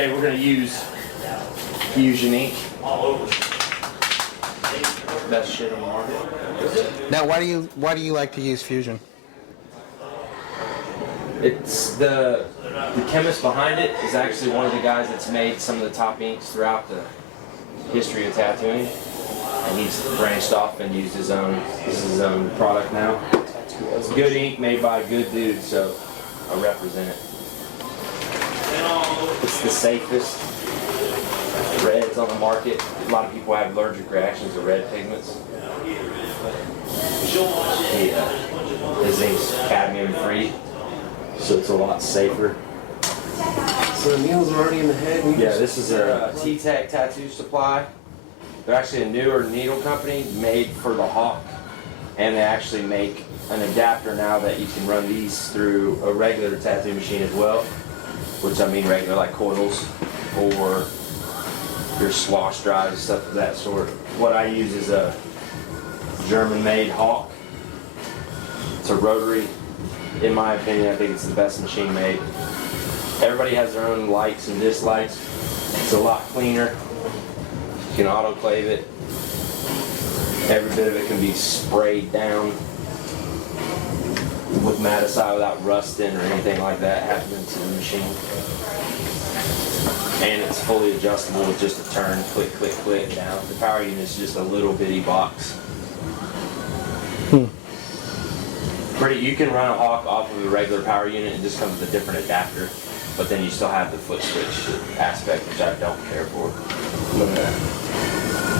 Okay, we're gonna use Fusion ink. Best shit on the market. Now, why do you like to use Fusion? It's the chemist behind it is actually one of the guys that's made some of the top inks throughout the history of tattooing, and he's branched off and used his own. This is his own product now. It's good ink made by a good dude, so I represent it. It's the safest reds on the market. A lot of people have allergic reactions to red pigments. His ink's cadmium free, so it's a lot safer. So the needles are already in the head? Yeah, this is a T-Tech tattoo supply. They're actually a newer needle company made for the Hawk, and they actually make an adapter now that you can run these through a regular tattoo machine as well, which I mean regular like coils or your swash drives, stuff of that sort. What I use is a German-made Hawk. It's a rotary. In my opinion, I think it's the best machine made. Everybody has their own likes and dislikes. It's a lot cleaner. You can autoclave it. Every bit of it can be sprayed down with Maticide without rusting or anything like that happening to the machine. And it's fully adjustable with just a turn, click, click, click down. The power unit is just a little bitty box. You can run a Hawk off of a regular power unit and just comes with a different adapter, but then you still have the foot switch aspect, which I don't care for.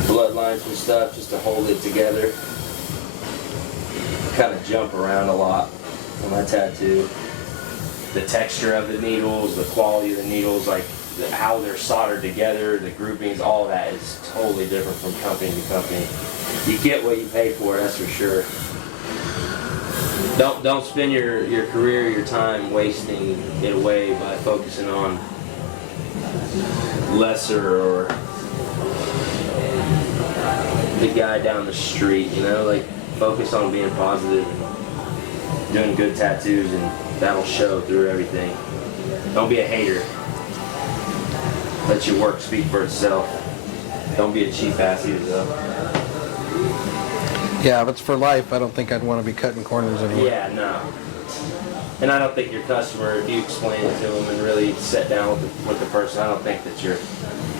Bloodlines and stuff just to hold it together. Kind of jump around a lot on my tattoo. The texture of the needles, the quality of the needles, like how they're soldered together, the groupings, all of that is totally different from company to company. You get what you pay for, that's for sure. Don't spend your career, your time wasting it away by focusing on lesser or the guy down the street, you know, like focus on being positive and doing good tattoos, and that'll show through everything. Don't be a hater. Let your work speak for itself. Don't be a cheap ass either though. Yeah, if it's for life, I don't think I'd want to be cutting corners anymore. Yeah, no. And I don't think your customer, if you explain it to them and really sit down with the person, I don't think that your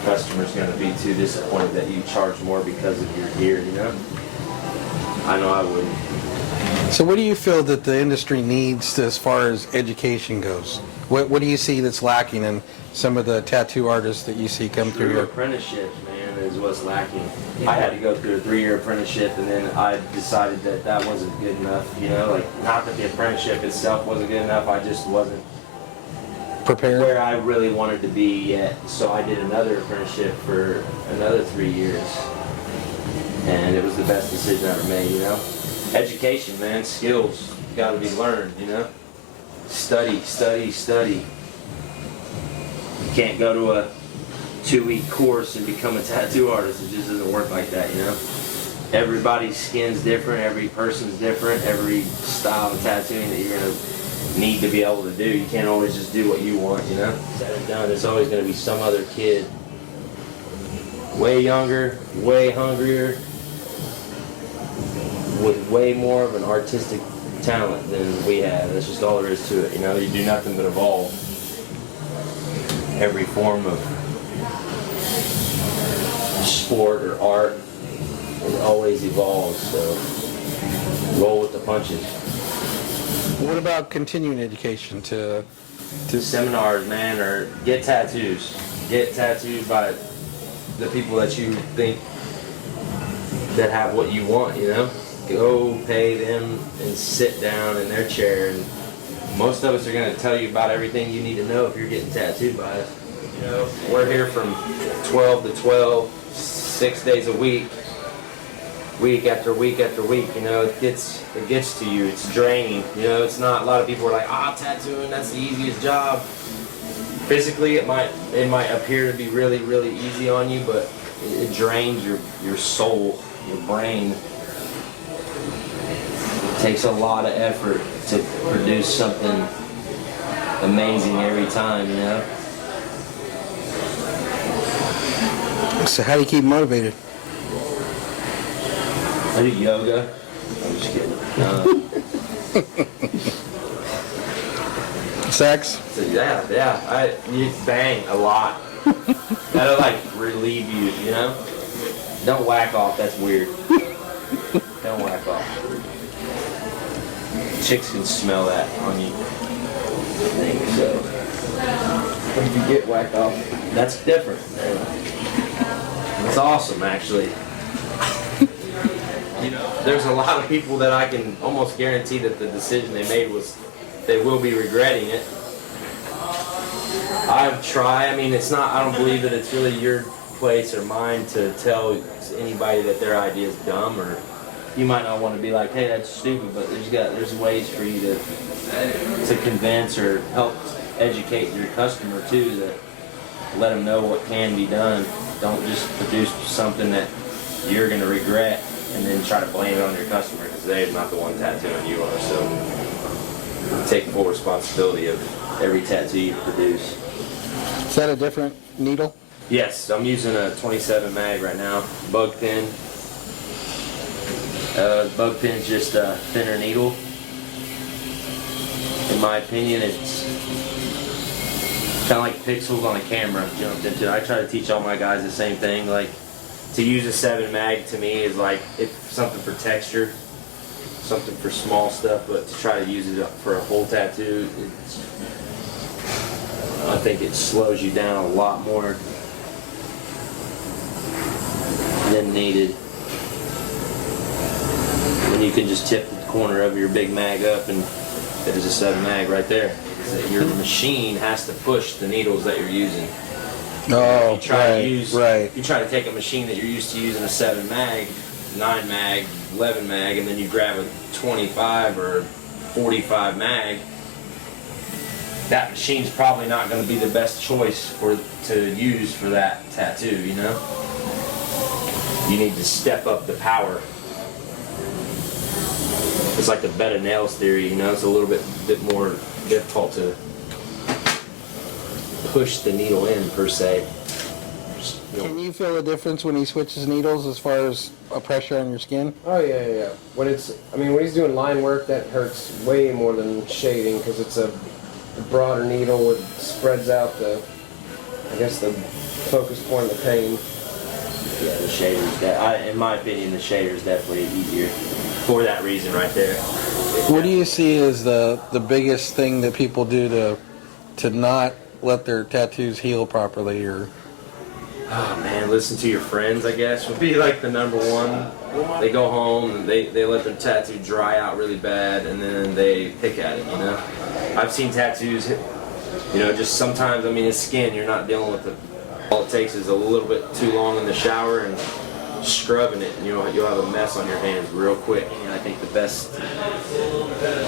customer's going to be too disappointed that you charge more because of your gear, you know? I know I wouldn't. So what do you feel that the industry needs as far as education goes? What do you see that's lacking in some of the tattoo artists that you see come through here? Apprenticeship, man, is what's lacking. I had to go through a 3-year apprenticeship, and then I decided that that wasn't good enough, you know? Like, not that the apprenticeship itself wasn't good enough, I just wasn't Prepared? where I really wanted to be yet. So I did another apprenticeship for another 3 years, and it was the best decision I ever made, you know? Education, man, skills got to be learned, you know? Study, study, study. You can't go to a 2-week course and become a tattoo artist. It just doesn't work like that, you know? Everybody's skin's different, every person's different, every style of tattooing that you're going to need to be able to do. You can't always just do what you want, you know? Said and done, there's always going to be some other kid way younger, way hungrier, with way more of an artistic talent than we have. That's just all there is to it, you know? You do nothing but evolve. Every form of sport or art, it always evolves, so roll with the punches. What about continuing education to Seminars, man, or get tattoos. Get tattooed by the people that you think that have what you want, you know? Go pay them and sit down in their chair, and most of us are going to tell you about everything you need to know if you're getting tattooed by us. You know, we're here from 12 to 12, 6 days a week, week after week after week. You know, it gets to you. It's draining. You know, it's not. A lot of people are like, tattooing, that's the easiest job. Physically, it might appear to be really, really easy on you, but it drains your soul, your brain. It takes a lot of effort to produce something amazing every time, you know? So how do you keep motivated? I do yoga. I'm just kidding. Sex? So yeah. You bang a lot. That'll like relieve you, you know? Don't whack off, that's weird. Don't whack off. Chicks can smell that on you. So What if you get whacked off? that's different. It's awesome actually. You know, there's a lot of people that I can almost guarantee that the decision they made was they will be regretting it. I've tried. I mean, it's not. I don't believe that it's really your place or mine to tell anybody that their idea is dumb, or you might not want to be like, "Hey, that's stupid." But there's ways for you to convince or help educate your customer too. That let them know what can be done. Don't just produce something that you're going to regret and then try to blame it on your customer because they're not the one tattooing, you are. So take full responsibility of every tattoo you produce. Is that a different needle? Yes, I'm using a 27 mag right now, bug pin. Bug pin's just a thinner needle. In my opinion, it's kind of like pixels on a camera. Jumped into it. I try to teach all my guys the same thing. Like to use a 7 mag to me is like it's something for texture, something for small stuff, but to try to use it for a whole tattoo, I think it slows you down a lot more than needed. When you can just tip the corner of your big mag up and there's a 7 mag right there. Your machine has to push the needles that you're using. Oh, you try to use, right. You try to take a machine that you're used to using a 7 mag, 9 mag, 11 mag, and then you grab a 25 or 45 mag. That machine's probably not going to be the best choice to use for that tattoo, you know? You need to step up the power. It's like the bed of nails theory, you know? It's a little bit more difficult to push the needle in, per se. Can you feel a difference when he switches needles as far as a pressure on your skin? Oh yeah. When he's doing line work, that hurts way more than shading because it's a broader needle. It spreads out the focus point of the pain. Yeah, the shaders. In my opinion, the shader is definitely easier for that reason right there. What do you see as the biggest thing that people do to not let their tattoos heal properly? Or oh man, listen to your friends, I guess, would be like the number one. They go home and they let their tattoo dry out really bad and then they pick at it, you know? I've seen tattoos, you know, just sometimes, I mean, it's skin, you're not dealing with it. All it takes is a little bit too long in the shower and scrubbing it, and you'll have a mess on your hands real quick. And I think the best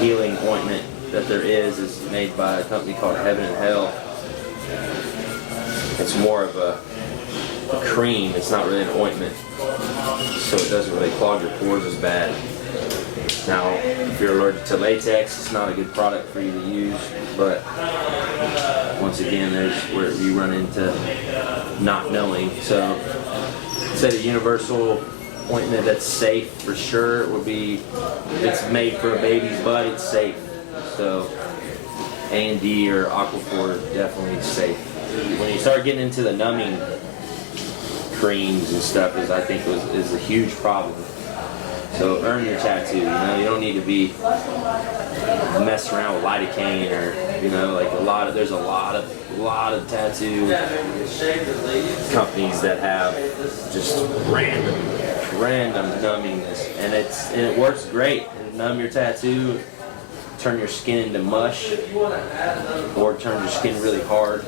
healing ointment that there is made by a company called Heaven and Hell. It's more of a cream, it's not really an ointment, so it doesn't really clog your pores as bad. Now, if you're allergic to latex, it's not a good product for you to use, but once again, there's where you run into not knowing. So, instead of universal ointment that's safe for sure, it would be, if it's made for a baby's butt, it's safe. So, A&D or Aquaphor is definitely safe. When you start getting into the numbing creams and stuff, I think is a huge problem. So earn your tattoo. You know, you don't need to be messing around with lidocaine or, you know, like there's a lot of tattoo companies that have just random numbingness, and it works great. Numb your tattoo, turn your skin into mush, or turn your skin really hard,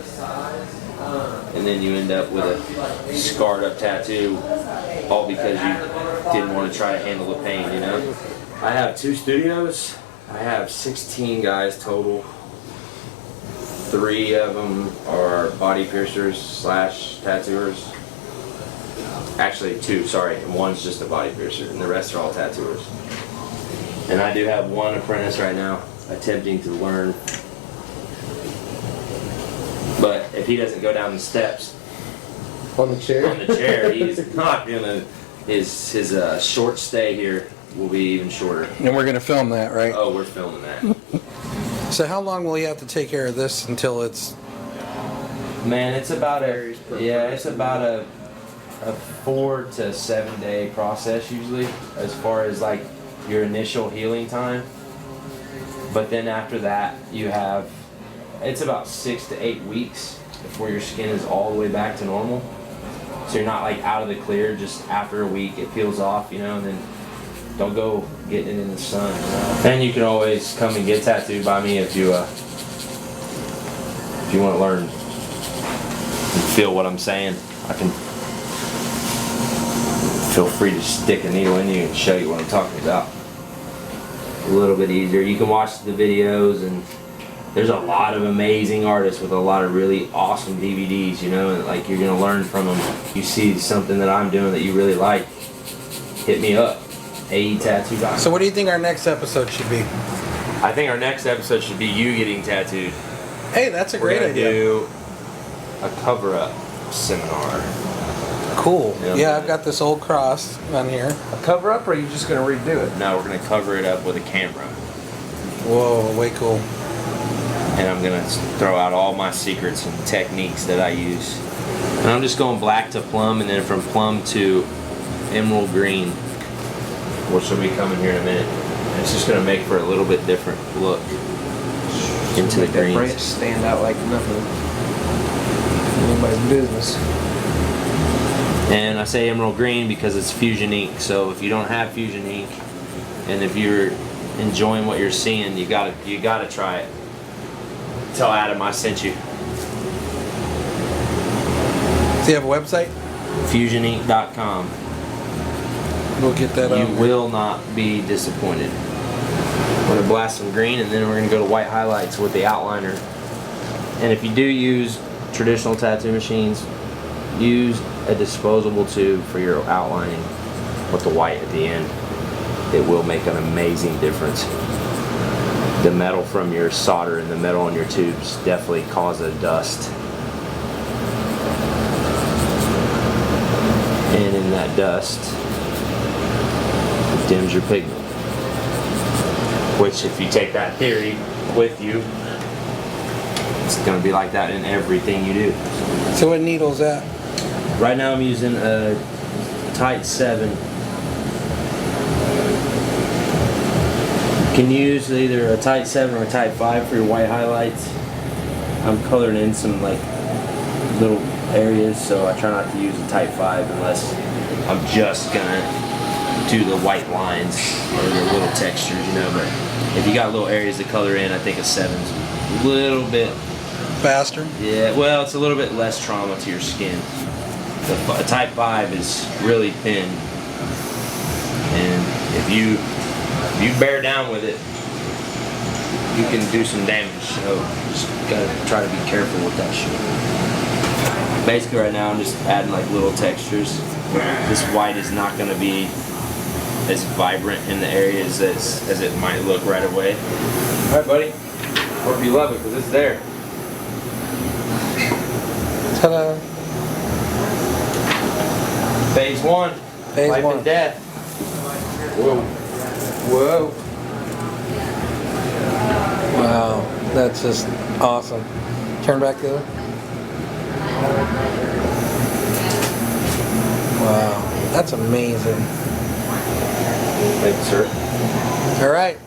and then you end up with a scarred up tattoo, all because you didn't want to try to handle the pain, you know? I have 2 studios. I have 16 guys total. 3 of them are body piercers / tattooers. Actually 2, sorry, and 1's just a body piercer, and the rest are all tattooers. And I do have 1 apprentice right now attempting to learn. But if he doesn't go down the steps, On the chair? On the chair. He's not gonna. His short stay here will be even shorter. And we're going to film that, right? Oh, we're filming that. So how long will you have to take care of this until it's... Man, it's about it's about a 4 to 7 day process usually, as far as like your initial healing time. But then after that, it's about 6 to 8 weeks before your skin is all the way back to normal. So you're not like out of the clear. Just after a week, it peels off, you know, and then don't go getting it in the sun. You know? And you can always come and get tattooed by me if you want to learn and feel what I'm saying. I can feel free to stick a needle in you and show you what I'm talking about. A little bit easier. You can watch the videos, and there's a lot of amazing artists with a lot of really awesome DVDs, you know, and like you're gonna learn from them. You see something that I'm doing that you really like, hit me up. AE Tattoo. So what do you think our next episode should be? I think our next episode should be you getting tattooed. Hey, that's a great idea. We're gonna do a cover-up seminar. Cool. Yeah, I've got this old cross on here. A cover up, or are you just going to redo it? No, we're gonna cover it up with a camera. Whoa, way cool. And I'm gonna throw out all my secrets and techniques that I use. And I'm just going black to plum, and then from plum to emerald green, which will be coming here in a minute. And it's just gonna make for a little bit different look into the greens. Branch stand out like nothing. Anybody's business. And I say emerald green because it's fusion ink. So if you don't have fusion ink, and if you're enjoying what you're seeing, you gotta try it. Tell Adam I sent you. Do you have a website? FusionInk.com. We'll get that You on. will not be disappointed. We're gonna blast some green, and then we're gonna go to white highlights with the outliner. And if you do use traditional tattoo machines, use a disposable tube for your outlining with the white at the end. It will make an amazing difference. The metal from your solder and the metal on your tubes definitely cause a dust. And in that dust, it dims your pigment. Which, if you take that theory with you, it's going to be like that in everything you do. So what needle's that? Right now I'm using a tight 7. You can use either a tight 7 or a tight 5 for your white highlights. I'm coloring in some like little areas, so I try not to use a tight 5 unless I'm just gonna do the white lines or the little textures, you know. But if you got little areas to color in, I think a 7's a little bit Faster? Yeah, well, it's a little bit less trauma to your skin. A type 5 is really thin, and if you bear down with it, you can do some damage. So just gotta try to be careful with that shit. Basically, right now I'm just adding like little textures. This white is not gonna be as vibrant in the areas as it might look right away. All right, buddy. Hope you love it because it's there. Ta-da. Phase 1. Phase Life 1. and death. Whoa. Whoa. Wow, that's just awesome. Turn back the other. Wow, that's amazing. Thank you, sir. All right.